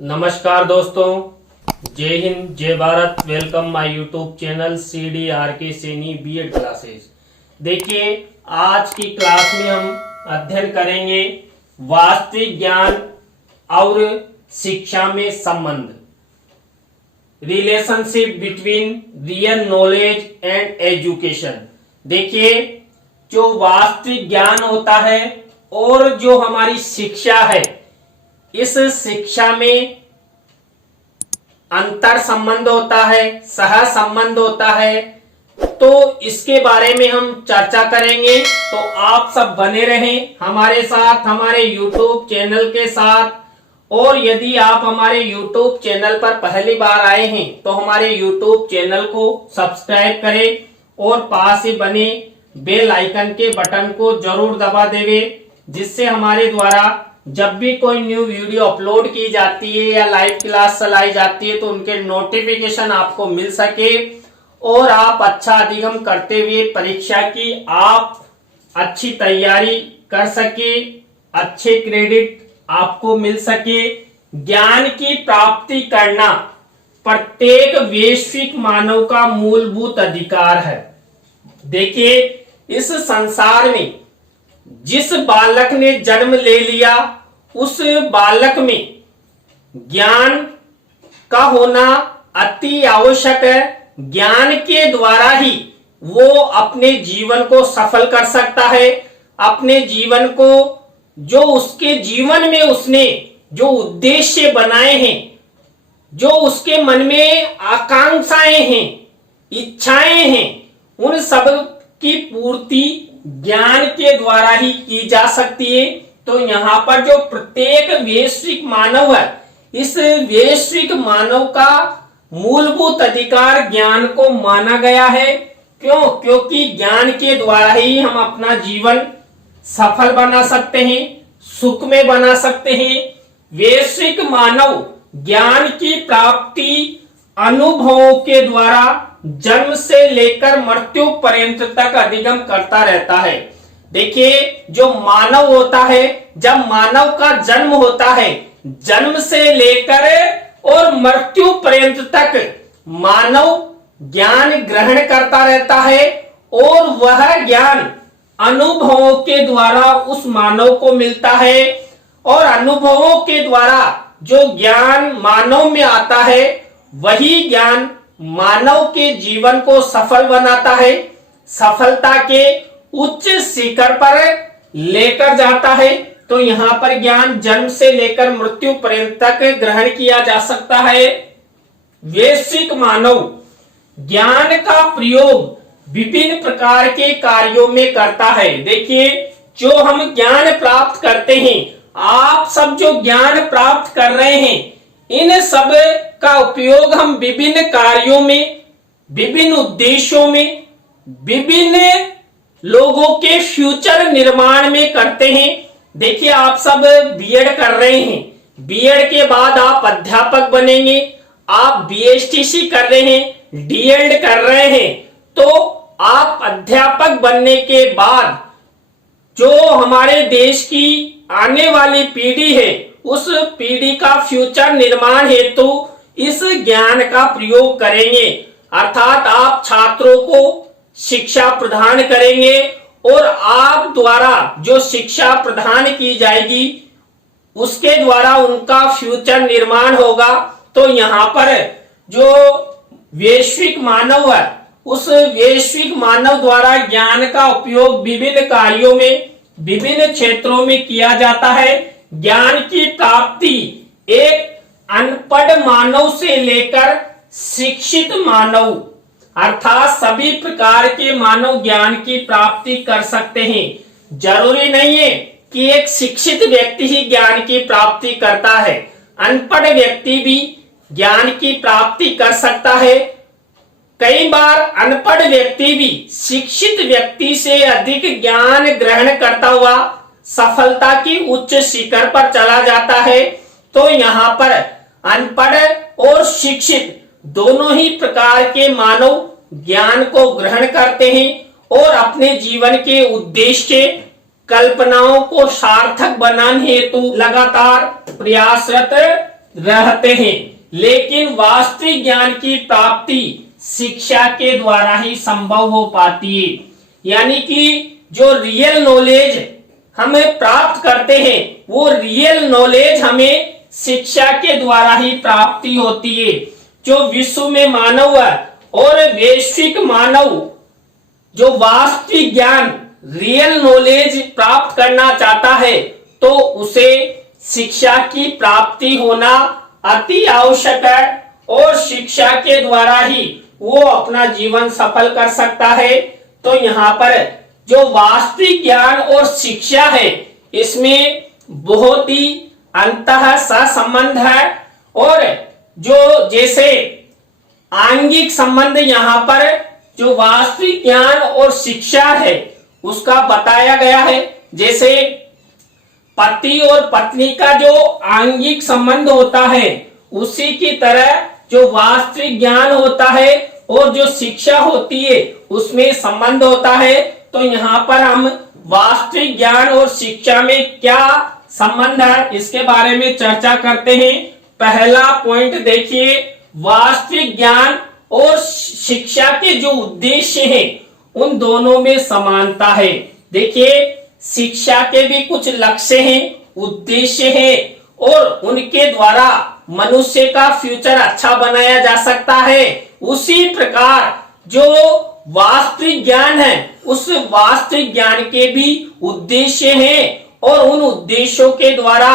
नमस्कार दोस्तों, जय हिंद, जय Bharat. Welcome my YouTube channel CDRK Saini BEd classes. देखिए, आज की क्लास में हम अध्ययन करेंगे वास्तविक ज्ञान और शिक्षा में संबंध, relationship between real knowledge and education. देखिए, जो वास्तविक ज्ञान होता है और जो हमारी शिक्षा है, इस शिक्षा में अंतर संबंध होता है, सह संबंध होता है। तो इसके बारे में हम चर्चा करेंगे। तो आप सब बने रहें हमारे साथ, हमारे YouTube चैनल के साथ। और यदि आप हमारे YouTube चैनल पर पहली बार आए हैं तो हमारे YouTube चैनल को सब्सक्राइब करें और पास ही बने बेल आइकन के बटन को जरूर दबा देवे, जिससे हमारे द्वारा जब भी कोई न्यू वीडियो अपलोड की जाती है या लाइव क्लास चलाई जाती है तो उनके नोटिफिकेशन आपको मिल सके और आप अच्छा अधिगम करते हुए परीक्षा की आप अच्छी तैयारी कर सके, अच्छे क्रेडिट आपको मिल सके। ज्ञान की प्राप्ति करना प्रत्येक वैश्विक मानव का मूलभूत अधिकार है। देखिए, इस संसार में जिस बालक ने जन्म ले लिया, उस बालक में ज्ञान का होना अति आवश्यक है। ज्ञान के द्वारा ही वो अपने जीवन को सफल कर सकता है। अपने जीवन को, जो उसके जीवन में उसने जो उद्देश्य बनाए हैं, जो उसके मन में आकांक्षाएं हैं, इच्छाएं हैं, उन सब की पूर्ति ज्ञान के द्वारा ही की जा सकती है। तो यहाँ पर जो प्रत्येक वैश्विक मानव है, इस वैश्विक मानव का मूलभूत अधिकार ज्ञान को माना गया है। क्यों? क्योंकि ज्ञान के द्वारा ही हम अपना जीवन सफल बना सकते हैं, सुख में बना सकते हैं। वैश्विक मानव ज्ञान की प्राप्ति अनुभवों के द्वारा जन्म से लेकर मृत्यु पर्यंत तक अधिगम करता रहता है। देखिए, जो मानव होता है, जब मानव का जन्म होता है, जन्म से लेकर और मृत्यु पर्यंत तक मानव ज्ञान ग्रहण करता रहता है और वह ज्ञान अनुभवों के द्वारा उस मानव को मिलता है। और अनुभवों के द्वारा जो ज्ञान मानव में आता है, वही ज्ञान मानव के जीवन को सफल बनाता है, सफलता के उच्च शिखर पर लेकर जाता है। तो यहाँ पर ज्ञान जन्म से लेकर मृत्यु पर्यंत तक ग्रहण किया जा सकता है। वैश्विक मानव ज्ञान का प्रयोग विभिन्न प्रकार के कार्यों में करता है। देखिए, जो हम ज्ञान प्राप्त करते हैं, आप सब जो ज्ञान प्राप्त कर रहे हैं, इन सब का उपयोग हम विभिन्न कार्यों में, विभिन्न उद्देश्यों में, विभिन्न लोगों के फ्यूचर निर्माण में करते हैं। देखिए, आप सब बीएड कर रहे हैं, बीएड के बाद आप अध्यापक बनेंगे, आप बीएसटीसी कर रहे हैं, डीएड कर रहे हैं। तो आप अध्यापक बनने के बाद जो हमारे देश की आने वाली पीढ़ी है, उस पीढ़ी का फ्यूचर निर्माण हेतु इस ज्ञान का प्रयोग करेंगे। अर्थात आप छात्रों को शिक्षा प्रदान करेंगे और आप द्वारा जो शिक्षा प्रदान की जाएगी, उसके द्वारा उनका फ्यूचर निर्माण होगा। तो यहाँ पर जो वैश्विक मानव है, उस वैश्विक मानव द्वारा ज्ञान का उपयोग विभिन्न कार्यों में, विभिन्न क्षेत्रों में किया जाता है। ज्ञान की प्राप्ति एक अनपढ़ मानव से लेकर शिक्षित मानव, अर्थात सभी प्रकार के मानव ज्ञान की प्राप्ति कर सकते हैं। जरूरी नहीं है कि एक शिक्षित व्यक्ति ही ज्ञान की प्राप्ति करता है, अनपढ़ व्यक्ति भी ज्ञान की प्राप्ति कर सकता है। कई बार अनपढ़ व्यक्ति भी शिक्षित व्यक्ति से अधिक ज्ञान ग्रहण करता हुआ सफलता की उच्च शिखर पर चला जाता है। तो यहाँ पर अनपढ़ और शिक्षित दोनों ही प्रकार के मानव ज्ञान को ग्रहण करते हैं और अपने जीवन के उद्देश्य, कल्पनाओं को सार्थक बनाने हेतु लगातार प्रयासरत रहते हैं, लेकिन वास्तविक ज्ञान की प्राप्ति शिक्षा के द्वारा ही संभव हो पाती है। यानी कि जो रियल नॉलेज हमें प्राप्त करते हैं वो रियल नॉलेज हमें शिक्षा के द्वारा ही प्राप्ति होती है। जो विश्व में मानव और वैश्विक मानव जो वास्तविक ज्ञान रियल नॉलेज प्राप्त करना चाहता है तो उसे शिक्षा की प्राप्ति होना अति आवश्यक है और शिक्षा के द्वारा ही वो अपना जीवन सफल कर सकता है। तो यहाँ पर जो वास्तविक ज्ञान और शिक्षा है इसमें बहुत ही अंतः सहसंबंध है और जो जैसे आंगिक संबंध यहाँ पर जो वास्तविक ज्ञान और शिक्षा है उसका बताया गया है। जैसे पति और पत्नी का जो आंगिक संबंध होता है उसी की तरह जो वास्तविक ज्ञान होता है और जो शिक्षा होती है उसमें संबंध होता है। तो यहाँ पर हम वास्तविक ज्ञान और शिक्षा में क्या संबंध है इसके बारे में चर्चा करते हैं। पहला पॉइंट देखिए, वास्तविक ज्ञान और शिक्षा के जो उद्देश्य हैं उन दोनों में समानता है। देखिए शिक्षा के भी कुछ लक्ष्य हैं, उद्देश्य हैं और उनके द्वारा मनुष्य का फ्यूचर अच्छा बनाया जा सकता है। उसी प्रकार जो वास्तविक ज्ञान है उस वास्तविक ज्ञान के भी उद्देश्य हैं और उन उद्देश्यों के द्वारा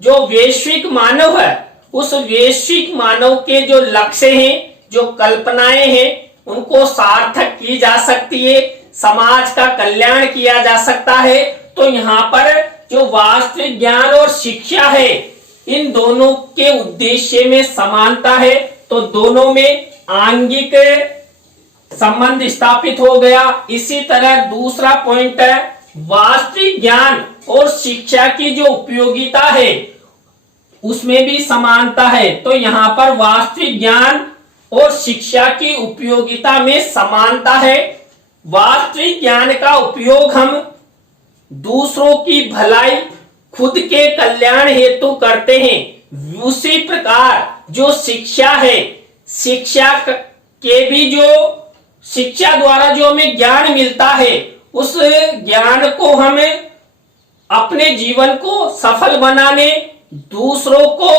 जो वैश्विक मानव है उस वैश्विक मानव के जो लक्ष्य हैं, जो कल्पनाएं हैं उनको सार्थक की जा सकती है, समाज का कल्याण किया जा सकता है। तो यहाँ पर जो वास्तविक ज्ञान और शिक्षा है इन दोनों के उद्देश्य में समानता है। तो दोनों में आंगिक संबंध स्थापित हो गया। इसी तरह दूसरा पॉइंट है, वास्तविक ज्ञान और शिक्षा की जो उपयोगिता है उसमें भी समानता है। तो यहाँ पर वास्तविक ज्ञान और शिक्षा की उपयोगिता में समानता है। वास्तविक ज्ञान का उपयोग हम दूसरों की भलाई, खुद के कल्याण हेतु करते हैं। उसी प्रकार जो शिक्षा है, शिक्षा के भी जो शिक्षा द्वारा जो हमें ज्ञान मिलता है उस ज्ञान को हमें अपने जीवन को सफल बनाने, दूसरों को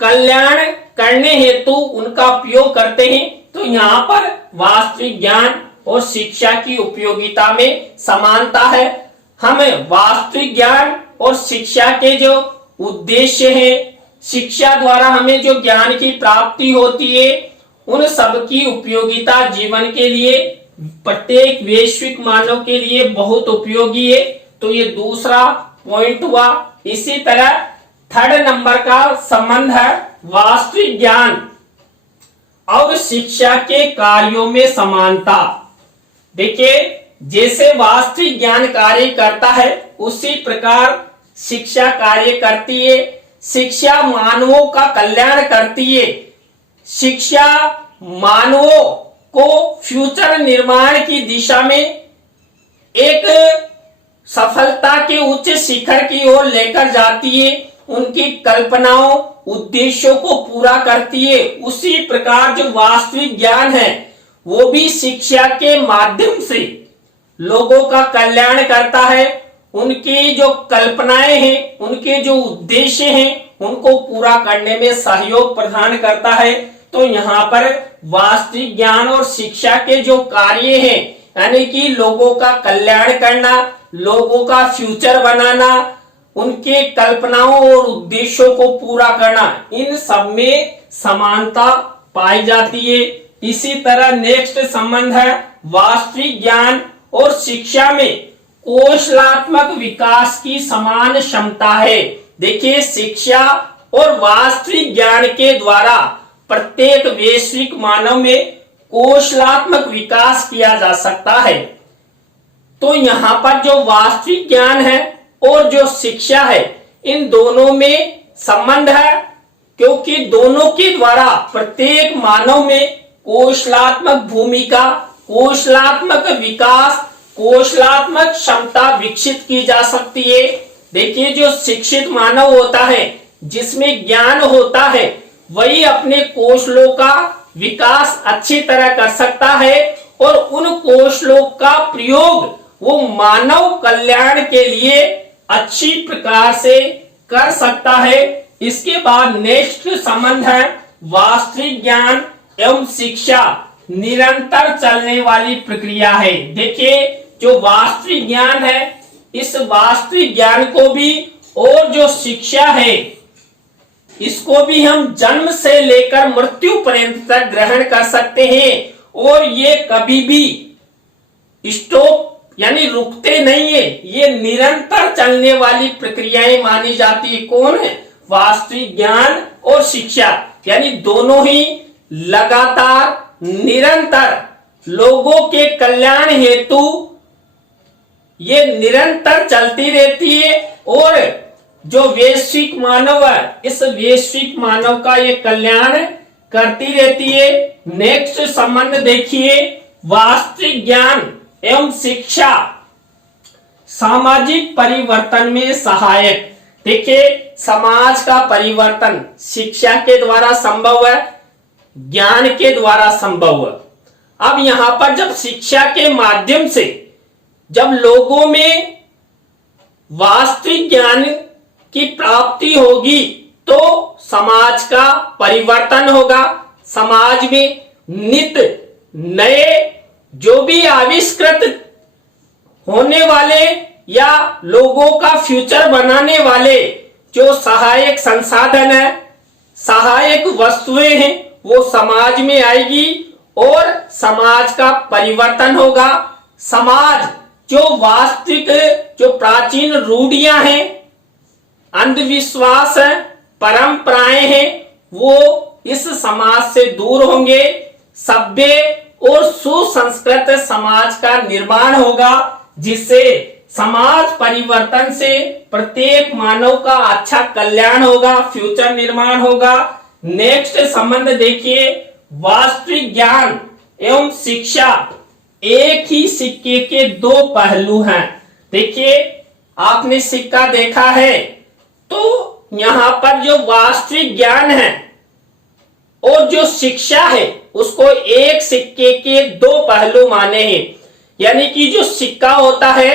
कल्याण करने हेतु उनका उपयोग करते हैं। तो यहाँ पर वास्तविक ज्ञान और शिक्षा की उपयोगिता में समानता है। हमें वास्तविक ज्ञान और शिक्षा के जो उद्देश्य हैं, शिक्षा द्वारा हमें जो ज्ञान की प्राप्ति होती है उन सब की उपयोगिता जीवन के लिए, प्रत्येक वैश्विक मानव के लिए बहुत उपयोगी है। तो ये दूसरा पॉइंट हुआ। इसी तरह थर्ड नंबर का संबंध है वास्तविक ज्ञान और शिक्षा के कार्यों में समानता। देखिए जैसे वास्तविक ज्ञान कार्य करता है उसी प्रकार शिक्षा कार्य करती है। शिक्षा मानवों का कल्याण करती है। शिक्षा मानवों को फ्यूचर निर्माण की दिशा में एक सफलता के उच्च शिखर की ओर लेकर जाती है। उनकी कल्पनाओं, उद्देश्यों को पूरा करती है। उसी प्रकार जो वास्तविक ज्ञान है वो भी शिक्षा के माध्यम से लोगों का कल्याण करता है। उनकी जो कल्पनाएं हैं, उनके जो उद्देश्य हैं उनको पूरा करने में सहयोग प्रदान करता है। तो यहाँ पर वास्तविक ज्ञान और शिक्षा के जो कार्य हैं यानी कि लोगों का कल्याण करना, लोगों का फ्यूचर बनाना, उनके कल्पनाओं और उद्देश्यों को पूरा करना, इन सब में समानता पाई जाती है। इसी तरह नेक्स्ट संबंध है वास्तविक ज्ञान और शिक्षा में कौशलात्मक विकास की समान क्षमता है। देखिए शिक्षा और वास्तविक ज्ञान के द्वारा प्रत्येक वैश्विक मानव में कौशलात्मक विकास किया जा सकता है। तो यहाँ पर जो वास्तविक ज्ञान है और जो शिक्षा है इन दोनों में संबंध है, क्योंकि दोनों के द्वारा प्रत्येक मानव में कौशलात्मक भूमिका, कौशलात्मक विकास, कौशलात्मक क्षमता विकसित की जा सकती है। देखिए जो शिक्षित मानव होता है जिसमें ज्ञान होता है वही अपने कौशलों का विकास अच्छी तरह कर सकता है और उन कौशलों का प्रयोग वो मानव कल्याण के लिए अच्छी प्रकार से कर सकता है। इसके बाद नेक्स्ट संबंध है वास्तविक ज्ञान एवं शिक्षा निरंतर चलने वाली प्रक्रिया है। देखिए जो वास्तविक ज्ञान है, इस वास्तविक ज्ञान को भी और जो शिक्षा है इसको भी हम जन्म से लेकर मृत्यु पर्यंत तक ग्रहण कर सकते हैं और ये कभी भी स्टॉप यानी रुकते नहीं है, ये निरंतर चलने वाली प्रक्रियाएं मानी जाती है। कौन है? वास्तविक ज्ञान और शिक्षा, यानी दोनों ही लगातार निरंतर लोगों के कल्याण हेतु ये निरंतर चलती रहती है और जो वैश्विक मानव है इस वैश्विक मानव का ये कल्याण करती रहती है। नेक्स्ट संबंध देखिए वास्तविक ज्ञान एवं शिक्षा सामाजिक परिवर्तन में सहायक। देखिए समाज का परिवर्तन शिक्षा के द्वारा संभव है, ज्ञान के द्वारा संभव है। अब यहां पर जब शिक्षा के माध्यम से जब लोगों में वास्तविक ज्ञान की प्राप्ति होगी तो समाज का परिवर्तन होगा। समाज में नित्य नए जो भी आविष्कृत होने वाले या लोगों का फ्यूचर बनाने वाले जो सहायक संसाधन है, सहायक वस्तुएं हैं, वो समाज में आएगी और समाज का परिवर्तन होगा। समाज जो वास्तविक जो प्राचीन रूढ़ियां हैं, अंधविश्वास है, परंपराएं हैं, वो इस समाज से दूर होंगे। सभ्य और सुसंस्कृत समाज का निर्माण होगा जिससे समाज परिवर्तन से प्रत्येक मानव का अच्छा कल्याण होगा, फ्यूचर निर्माण होगा। नेक्स्ट संबंध देखिए वास्तविक ज्ञान एवं शिक्षा एक ही सिक्के के दो पहलू हैं। देखिए आपने सिक्का देखा है तो यहां पर जो वास्तविक ज्ञान है और जो शिक्षा है उसको एक सिक्के के दो पहलू माने हैं। यानी कि जो सिक्का होता है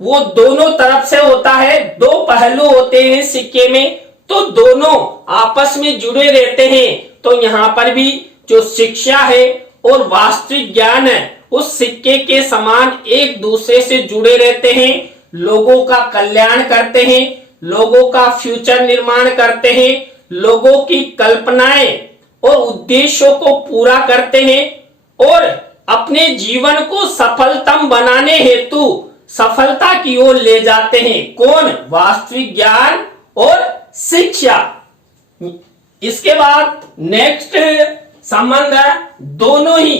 वो दोनों तरफ से होता है, दो पहलू होते हैं सिक्के में, तो दोनों आपस में जुड़े रहते हैं। तो यहां पर भी जो शिक्षा है और वास्तविक ज्ञान है उस सिक्के के समान एक दूसरे से जुड़े रहते हैं, लोगों का कल्याण करते हैं, लोगों का फ्यूचर निर्माण करते हैं, लोगों की कल्पनाएं और उद्देश्यों को पूरा करते हैं और अपने जीवन को सफलतम बनाने हेतु सफलता की ओर ले जाते हैं। कौन? वास्तविक ज्ञान और शिक्षा। इसके बाद नेक्स्ट संबंध है दोनों ही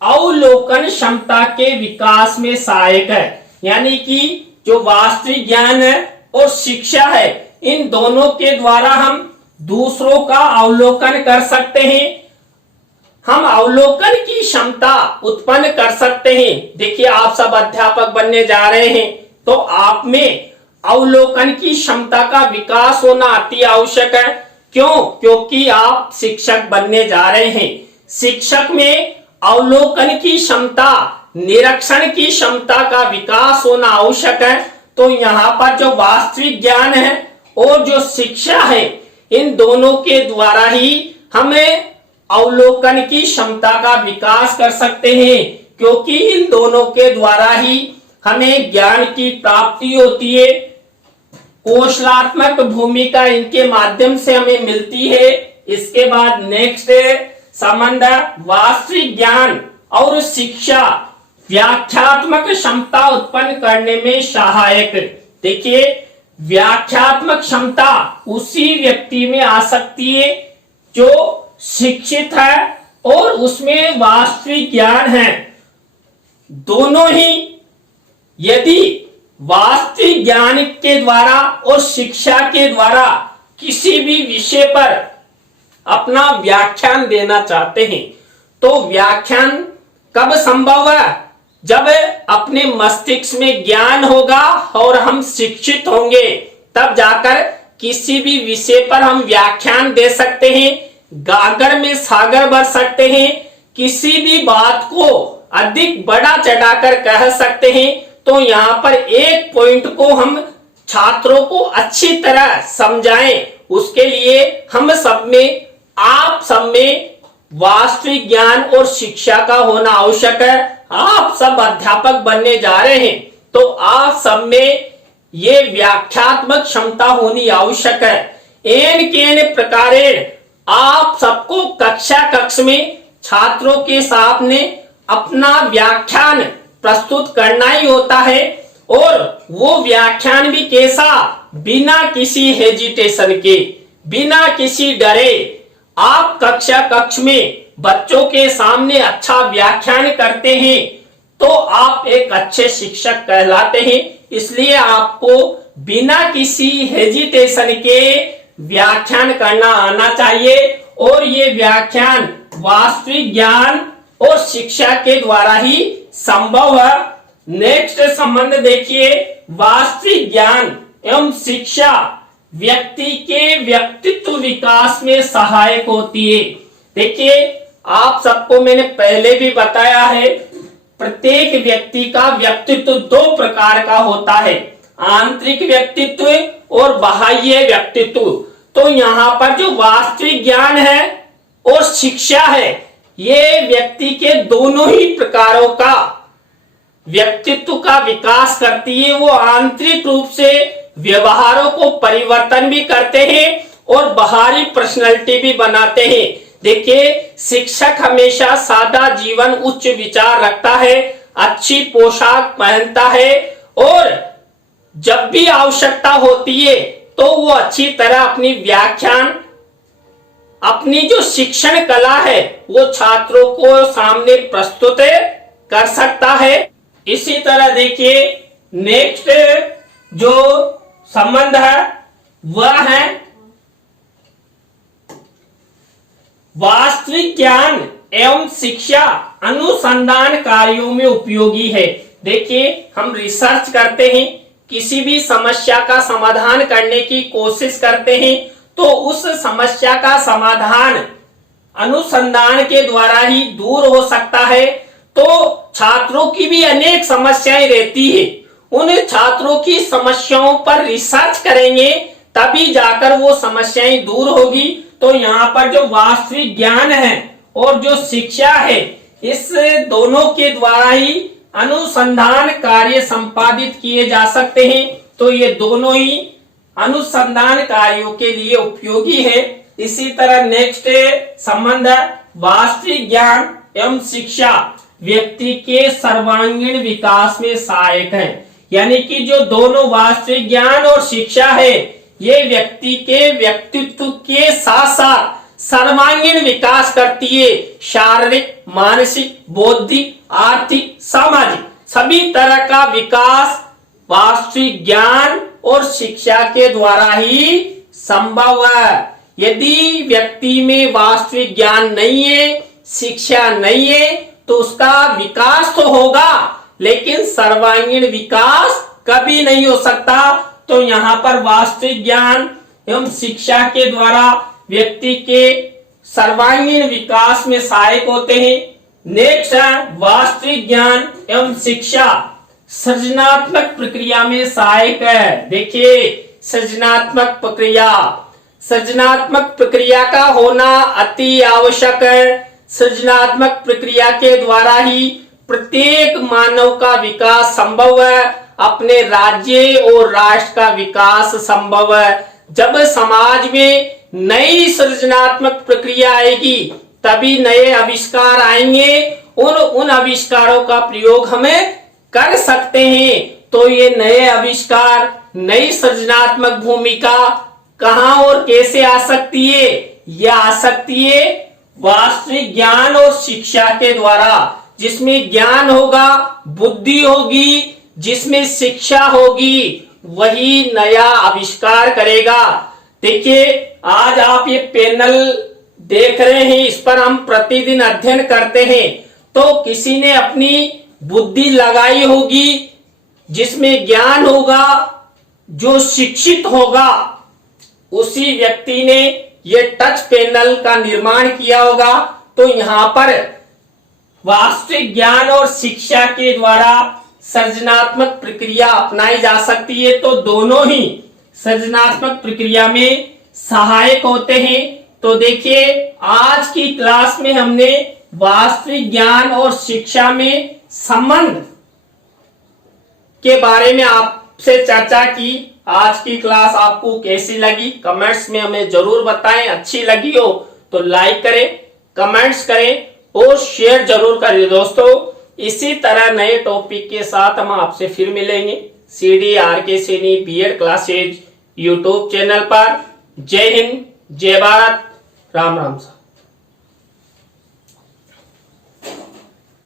अवलोकन क्षमता के विकास में सहायक है। यानी कि जो वास्तविक ज्ञान है और शिक्षा है इन दोनों के द्वारा हम दूसरों का अवलोकन कर सकते हैं, हम अवलोकन की क्षमता उत्पन्न कर सकते हैं। देखिए आप सब अध्यापक बनने जा रहे हैं तो आप में अवलोकन की क्षमता का विकास होना अति आवश्यक है। क्यों? क्योंकि आप शिक्षक बनने जा रहे हैं। शिक्षक में अवलोकन की क्षमता, निरीक्षण की क्षमता का विकास होना आवश्यक है। तो यहाँ पर जो वास्तविक ज्ञान है और जो शिक्षा है इन दोनों के द्वारा ही हमें अवलोकन की क्षमता का विकास कर सकते हैं, क्योंकि इन दोनों के द्वारा ही हमें ज्ञान की प्राप्ति होती है। कौशलात्मक भूमिका इनके माध्यम से हमें मिलती है। इसके बाद नेक्स्ट संबंध वास्तविक ज्ञान और शिक्षा व्याख्यात्मक क्षमता उत्पन्न करने में सहायक। देखिए व्याख्यात्मक क्षमता उसी व्यक्ति में आ सकती है जो शिक्षित है और उसमें वास्तविक ज्ञान है। दोनों ही यदि वास्तविक ज्ञान के द्वारा और शिक्षा के द्वारा किसी भी विषय पर अपना व्याख्यान देना चाहते हैं तो व्याख्यान कब संभव है? जब अपने मस्तिष्क में ज्ञान होगा और हम शिक्षित होंगे, तब जाकर किसी भी विषय पर हम व्याख्यान दे सकते हैं, गागर में सागर भर सकते हैं, किसी भी बात को अधिक बड़ा चढ़ाकर कह सकते हैं। तो यहाँ पर एक पॉइंट को हम छात्रों को अच्छी तरह समझाएं, उसके लिए हम सब में, आप सब में वास्तविक ज्ञान और शिक्षा का होना आवश्यक है। आप सब अध्यापक बनने जा रहे हैं, तो आप सब में ये व्याख्यात्मक क्षमता होनी आवश्यक है। एन केन प्रकारे आप सबको कक्ष में छात्रों के सामने अपना व्याख्यान प्रस्तुत करना ही होता है, और वो व्याख्यान भी कैसा, बिना किसी हेजिटेशन के, बिना किसी डरे। आप कक्ष में बच्चों के सामने अच्छा व्याख्यान करते हैं तो आप एक अच्छे शिक्षक कहलाते हैं। इसलिए आपको बिना किसी हेजिटेशन के व्याख्यान करना आना चाहिए, और ये व्याख्यान वास्तविक ज्ञान और शिक्षा के द्वारा ही संभव है। नेक्स्ट संबंध देखिए, वास्तविक ज्ञान एवं शिक्षा व्यक्ति के व्यक्तित्व विकास में सहायक होती है। देखिए, आप सबको मैंने पहले भी बताया है, प्रत्येक व्यक्ति का व्यक्तित्व दो प्रकार का होता है, आंतरिक व्यक्तित्व और बाह्य व्यक्तित्व। तो यहाँ पर जो वास्तविक ज्ञान है और शिक्षा है, ये व्यक्ति के दोनों ही प्रकारों का व्यक्तित्व का विकास करती है। वो आंतरिक रूप से व्यवहारों को परिवर्तन भी करते हैं और बाहरी पर्सनैलिटी भी बनाते हैं। देखिए, शिक्षक हमेशा सादा जीवन, उच्च विचार रखता है, अच्छी पोशाक पहनता है, और जब भी आवश्यकता होती है तो वो अच्छी तरह अपनी व्याख्यान, अपनी जो शिक्षण कला है वो छात्रों को सामने प्रस्तुत कर सकता है। इसी तरह देखिए, नेक्स्ट जो संबंध है वह है वास्तविक ज्ञान एवं शिक्षा अनुसंधान कार्यों में उपयोगी है। देखिए, हम रिसर्च करते हैं, किसी भी समस्या का समाधान करने की कोशिश करते हैं, तो उस समस्या का समाधान अनुसंधान के द्वारा ही दूर हो सकता है। तो छात्रों की भी अनेक समस्याएं रहती है, उन छात्रों की समस्याओं पर रिसर्च करेंगे तभी जाकर वो समस्याएं दूर होगी। तो यहाँ पर जो वास्तविक ज्ञान है और जो शिक्षा है, इस दोनों के द्वारा ही अनुसंधान कार्य संपादित किए जा सकते हैं। तो ये दोनों ही अनुसंधान कार्यों के लिए उपयोगी है। इसी तरह नेक्स्ट संबंध है वास्तविक ज्ञान एवं शिक्षा व्यक्ति के सर्वांगीण विकास में सहायक है। यानी कि जो दोनों वास्तविक ज्ञान और शिक्षा है, ये व्यक्ति के व्यक्तित्व के साथ साथ सर्वांगीण विकास करती है। शारीरिक, मानसिक, बौद्धिक, आर्थिक, सामाजिक सभी तरह का विकास वास्तविक ज्ञान और शिक्षा के द्वारा ही संभव है। यदि व्यक्ति में वास्तविक ज्ञान नहीं है, शिक्षा नहीं है, तो उसका विकास तो होगा लेकिन सर्वांगीण विकास कभी नहीं हो सकता। तो यहाँ पर वास्तविक ज्ञान एवं शिक्षा के द्वारा व्यक्ति के सर्वांगीण विकास में सहायक होते हैं। नेक्स्ट है वास्तविक ज्ञान एवं शिक्षा सृजनात्मक प्रक्रिया में सहायक है। देखिए, सृजनात्मक प्रक्रिया का होना अति आवश्यक है। सृजनात्मक प्रक्रिया के द्वारा ही प्रत्येक मानव का विकास संभव है, अपने राज्य और राष्ट्र का विकास संभव है। जब समाज में नई सृजनात्मक प्रक्रिया आएगी तभी नए आविष्कार आएंगे, उन आविष्कारों का प्रयोग हमें कर सकते हैं। तो ये नए आविष्कार, नई सृजनात्मक भूमिका कहां और कैसे आ सकती है? यह आ सकती है वास्तविक ज्ञान और शिक्षा के द्वारा। जिसमें ज्ञान होगा, बुद्धि होगी, जिसमें शिक्षा होगी, वही नया आविष्कार करेगा। देखिए, आज आप ये पैनल देख रहे हैं, इस पर हम प्रतिदिन अध्ययन करते हैं। तो किसी ने अपनी बुद्धि लगाई होगी, जिसमें ज्ञान होगा, जो शिक्षित होगा उसी व्यक्ति ने ये टच पैनल का निर्माण किया होगा। तो यहाँ पर वास्तविक ज्ञान और शिक्षा के द्वारा सृजनात्मक प्रक्रिया अपनाई जा सकती है। तो दोनों ही सृजनात्मक प्रक्रिया में सहायक होते हैं। तो देखिए, आज की क्लास में हमने वास्तविक ज्ञान और शिक्षा में संबंध के बारे में आपसे चर्चा की। आज की क्लास आपको कैसी लगी कमेंट्स में हमें जरूर बताएं। अच्छी लगी हो तो लाइक करें, कमेंट्स करें और शेयर जरूर करें दोस्तों। इसी तरह नए टॉपिक के साथ हम आपसे फिर मिलेंगे CDRK Saini BEd classes YouTube channel पर। जय हिंद, जय भारत, राम राम।